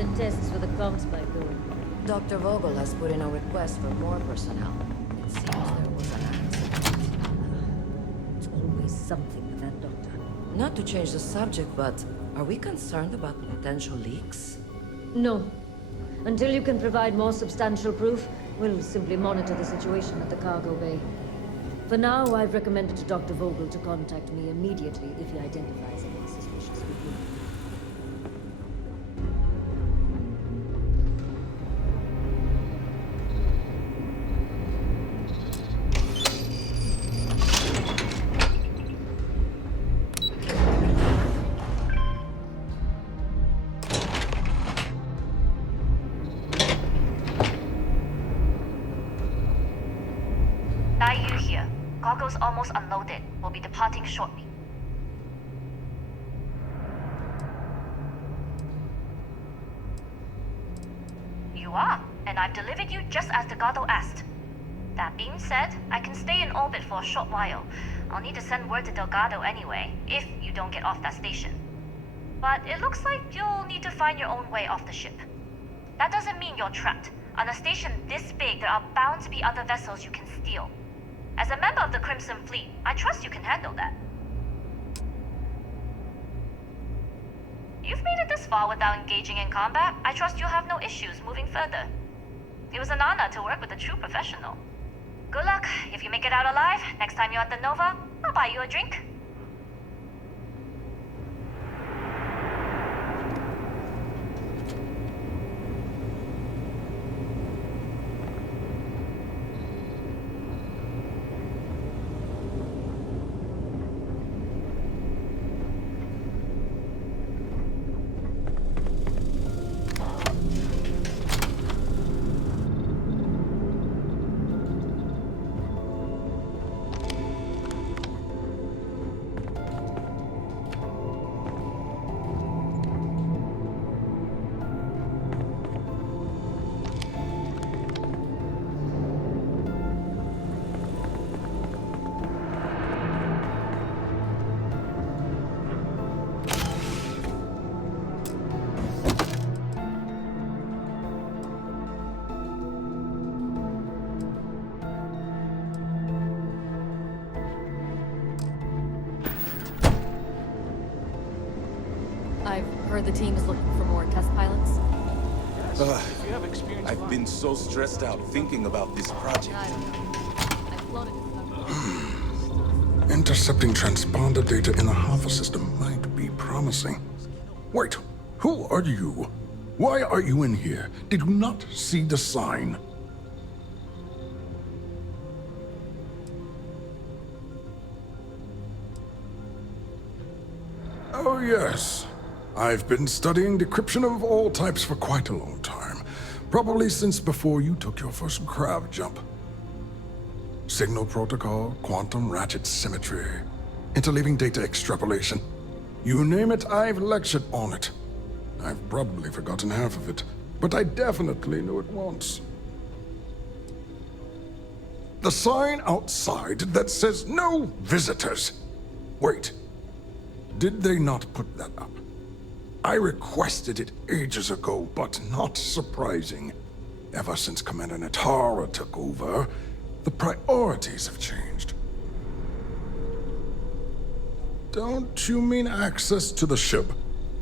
the tests for the comms spike going? Dr. Vogel has put in a request for more personnel. It seems there was an accident. It's always something with that doctor. Not to change the subject, but are we concerned about potential leaks? No. Until you can provide more substantial proof, we'll simply monitor the situation at the cargo bay. For now, I've recommended to Dr. Vogel to contact me immediately if he identifies anything suspicious with you. Almost unloaded. We'll be departing shortly. You are, and I've delivered you just as Delgado asked. That being said, I can stay in orbit for a short while. I'll need to send word to Delgado anyway, if you don't get off that station. But it looks like you'll need to find your own way off the ship. That doesn't mean you're trapped. On a station this big, there are bound to be other vessels you can steal. As a member of the Crimson Fleet, I trust you can handle that. You've made it this far without engaging in combat. I trust you'll have no issues moving further. It was an honor to work with a true professional. Good luck. If you make it out alive, next time you're at the Nova, I'll buy you a drink. I've heard the team is looking for more test pilots. I've been so stressed out thinking about this project. Intercepting transponder data in the Alpha system might be promising. Wait, who are you? Why are you in here? Did you not see the sign? Oh yes. I've been studying decryption of all types for quite a long time. Probably since before you took your first crab jump. Signal protocol, quantum ratchet symmetry, interleaving data extrapolation. You name it, I've lectured on it. I've probably forgotten half of it, but I definitely knew it once. The sign outside that says no visitors. Wait, did they not put that up? I requested it ages ago, but not surprising. Ever since Commander Natara took over, the priorities have changed. Don't you mean access to the ship?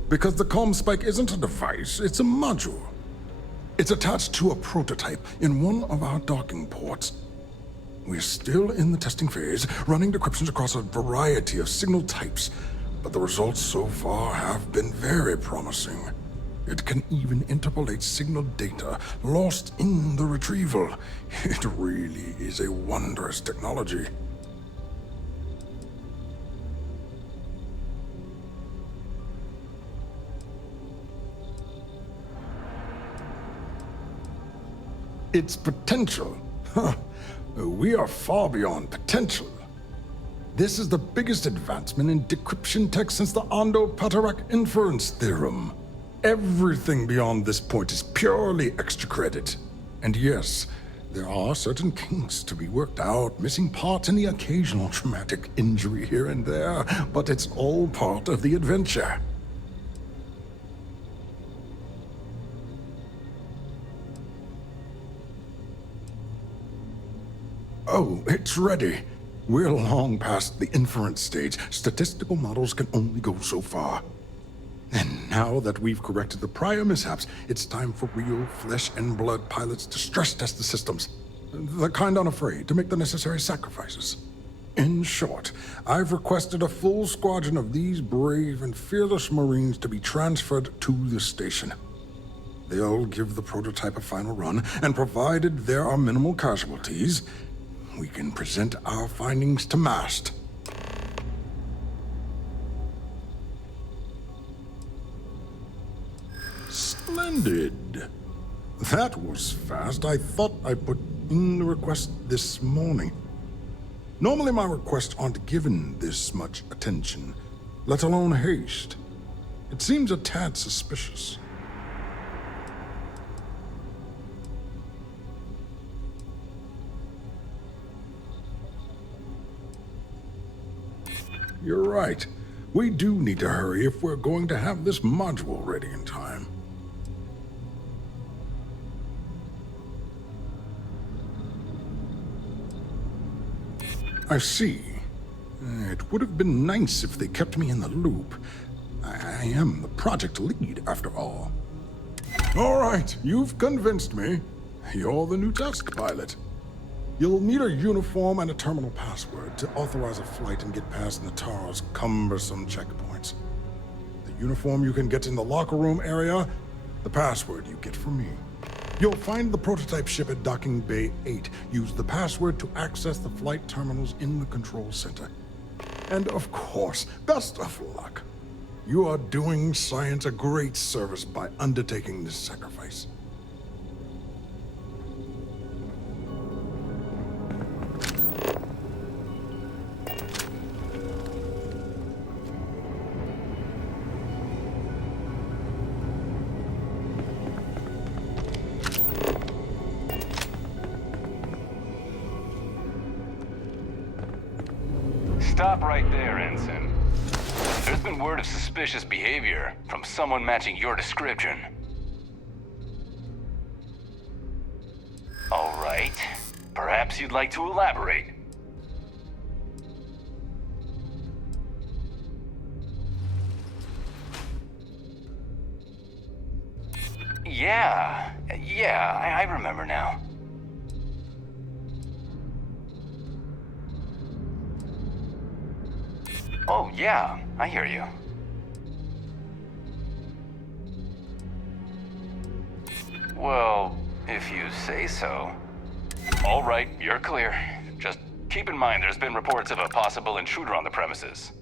Because the comm spike isn't a device, it's a module. It's attached to a prototype in one of our docking ports. We're still in the testing phase, running decryptions across a variety of signal types, but the results so far have been very promising. It can even interpolate signal data lost in the retrieval. It really is a wondrous technology. Its potential? Huh. We are far beyond potential. This is the biggest advancement in decryption tech since the Ondo-Patarak inference theorem. Everything beyond this point is purely extra credit. And yes, there are certain kinks to be worked out, missing parts and the occasional traumatic injury here and there, but it's all part of the adventure. Oh, it's ready. We're long past the inference stage. Statistical models can only go so far. And now that we've corrected the prior mishaps, it's time for real flesh and blood pilots to stress test the systems. The kind unafraid to make the necessary sacrifices. In short, I've requested a full squadron of these brave and fearless Marines to be transferred to the station. They'll give the prototype a final run, and provided there are minimal casualties, we can present our findings to Mast. Splendid. That was fast. I thought I put in the request this morning. Normally my requests aren't given this much attention, let alone haste. It seems a tad suspicious. You're right. We do need to hurry if we're going to have this module ready in time. I see. It would have been nice if they kept me in the loop. I am the project lead, after all. All right, you've convinced me. You're the new test pilot. You'll need a uniform and a terminal password to authorize a flight and get past Natara's cumbersome checkpoints. The uniform you can get in the locker room area, the password you get from me. You'll find the prototype ship at Docking Bay 8. Use the password to access the flight terminals in the control center. And of course, best of luck. You are doing science a great service by undertaking this sacrifice. Stop right there, Ensign. There's been word of suspicious behavior from someone matching your description. All right. Perhaps you'd like to elaborate. Yeah, I remember now. Oh, yeah, I hear you. Well, if you say so. All right, you're clear. Just keep in mind there's been reports of a possible intruder on the premises.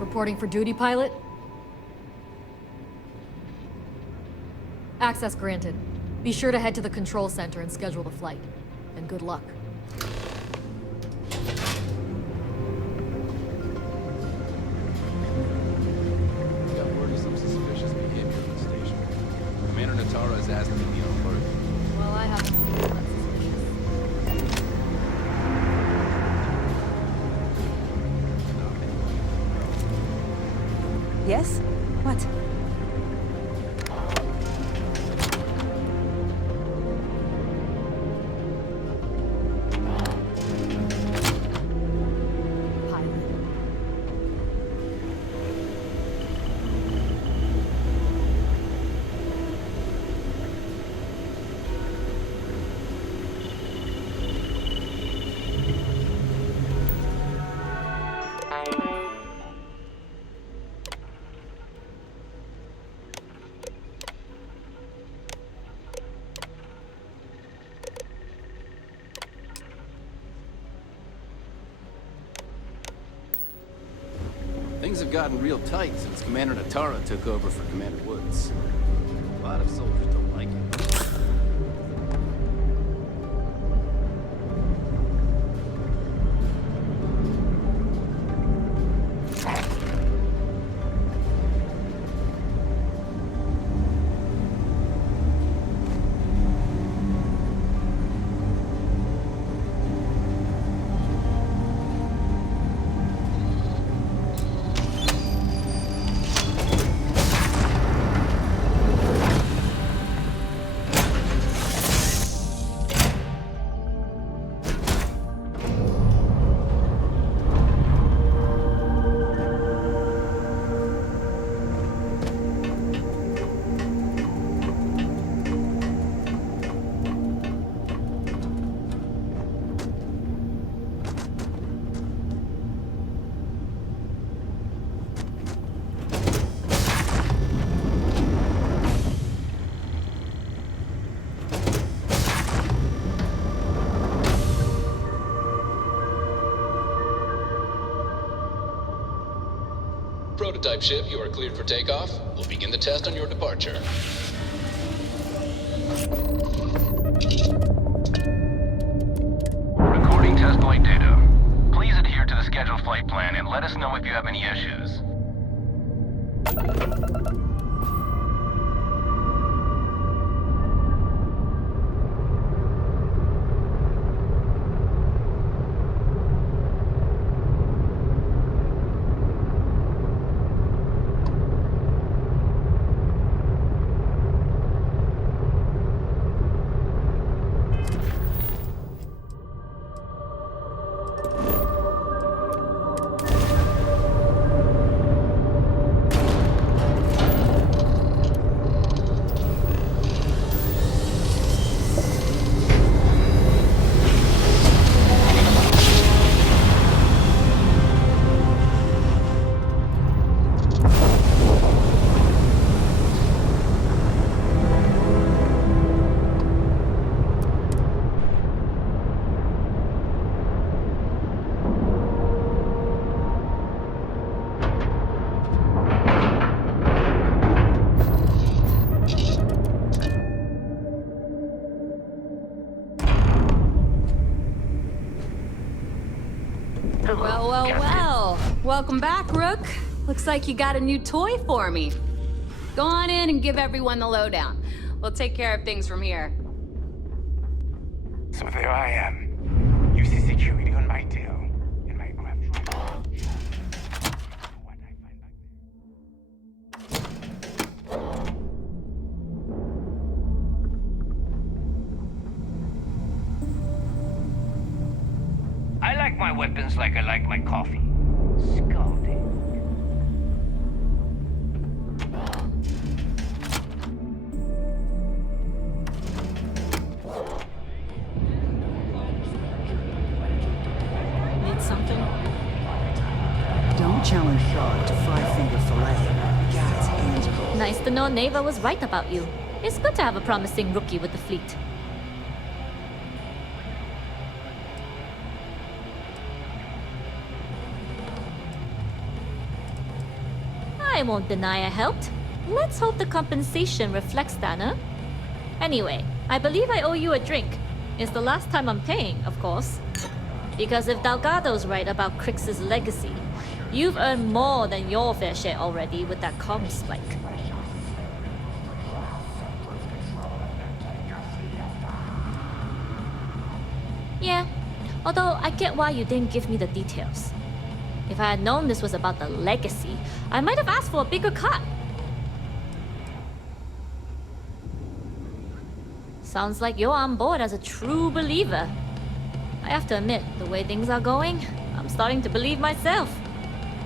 Reporting for duty, pilot? Access granted. Be sure to head to the control center and schedule the flight. And good luck. We got word of some suspicious behavior at the station. Commander Natara has asked me to be on alert. Well, I haven't seen anything suspicious. Yes? What? Things have gotten real tight since Commander Natara took over for Commander Woods. A lot of soldiers don't like it. Prototype ship, you are cleared for takeoff. We'll begin the test on your departure. Recording test flight data. Please adhere to the scheduled flight plan and let us know if you have any issues. Well. Welcome back, Rook. Looks like you got a new toy for me. Go on in and give everyone the lowdown. We'll take care of things from here. So there I am. You see security on my tail, and my grab truck. What I find back there. I like my weapons like I like my coffee. Scalding. Need something? Don't challenge Shaw to five-finger fillet. Guys, hands go. Nice to know Neva was right about you. It's good to have a promising rookie with the fleet. I won't deny I helped. Let's hope the compensation reflects that, huh? Anyway, I believe I owe you a drink. It's the last time I'm paying, of course. Because if Delgado's right about Crix's legacy, you've earned more than your fair share already with that comm spike. Yeah, although I get why you didn't give me the details. If I had known this was about the legacy, I might have asked for a bigger cut. Sounds like you're on board as a true believer. I have to admit, the way things are going, I'm starting to believe myself.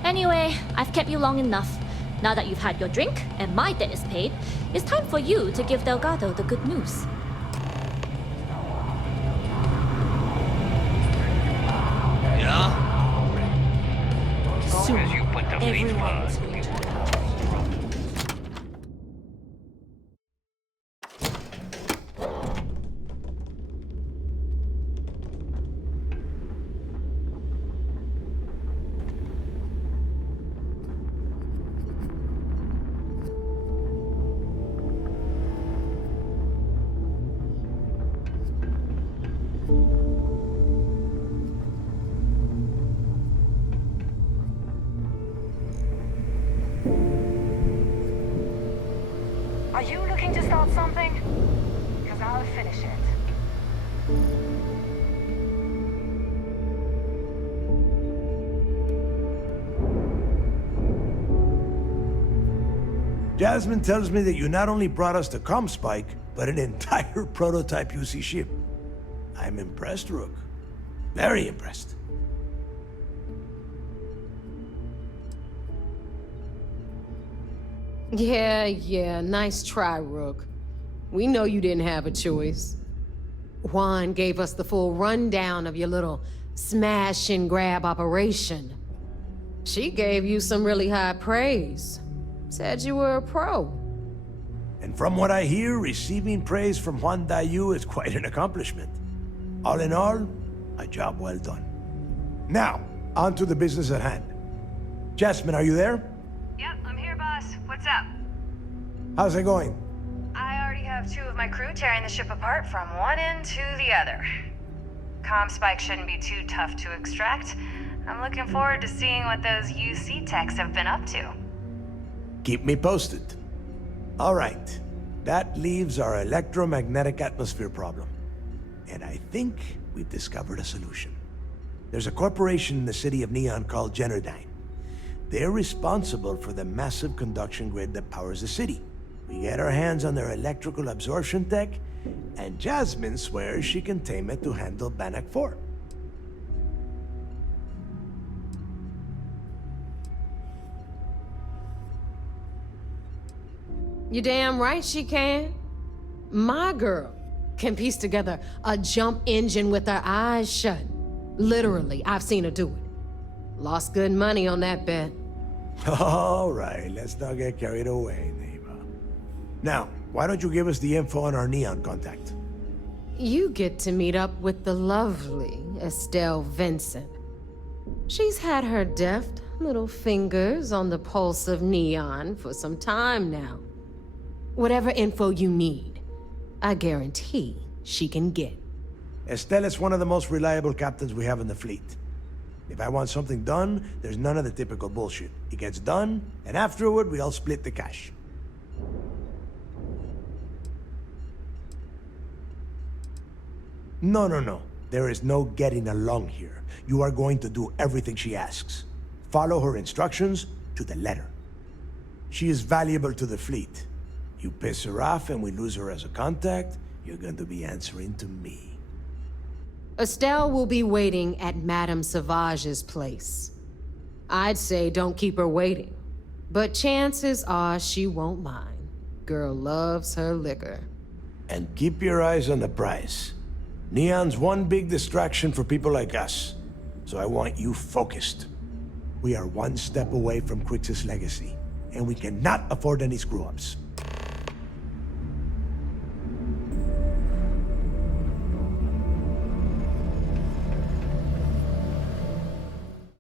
Anyway, I've kept you long enough. Now that you've had your drink and my debt is paid, it's time for you to give Delgado the good news. Yeah? As long as you put the fleet first. Are you looking to start something? Because I'll finish it. Jasmine tells me that you not only brought us the ComSpike, but an entire prototype UC ship. I'm impressed, Rook. Very impressed. Yeah, nice try, Rook. We know you didn't have a choice. Juan gave us the full rundown of your little smash and grab operation. She gave you some really high praise. Said you were a pro. And from what I hear, receiving praise from Juan Dayu is quite an accomplishment. All in all, a job well done. Now, on to the business at hand. Jasmine, are you there? Yep, I'm here, boss. What's up? How's it going? I already have 2 of my crew tearing the ship apart from one end to the other. ComSpike shouldn't be too tough to extract. I'm looking forward to seeing what those UC techs have been up to. Keep me posted. All right, that leaves our electromagnetic atmosphere problem. And I think we've discovered a solution. There's a corporation in the city of Neon called Generdyne. They're responsible for the massive conduction grid that powers the city. We get our hands on their electrical absorption tech, and Jasmine swears she can tame it to handle Bannock 4. You damn right she can. My girl can piece together a jump engine with her eyes shut. Literally, I've seen her do it. Lost good money on that bet. All right, let's not get carried away, neighbor. Now, why don't you give us the info on our Neon contact? You get to meet up with the lovely Estelle Vincent. She's had her deft little fingers on the pulse of Neon for some time now. Whatever info you need, I guarantee she can get. Estelle is one of the most reliable captains we have in the fleet. If I want something done, there's none of the typical bullshit. It gets done, and afterward, we all split the cash. No. There is no getting along here. You are going to do everything she asks. Follow her instructions to the letter. She is valuable to the fleet. You piss her off and we lose her as a contact, you're going to be answering to me. Estelle will be waiting at Madame Sauvage's place. I'd say don't keep her waiting, but chances are she won't mind. Girl loves her liquor. And keep your eyes on the prize. Neon's one big distraction for people like us, so I want you focused. We are one step away from Crix's legacy, and we cannot afford any screw-ups.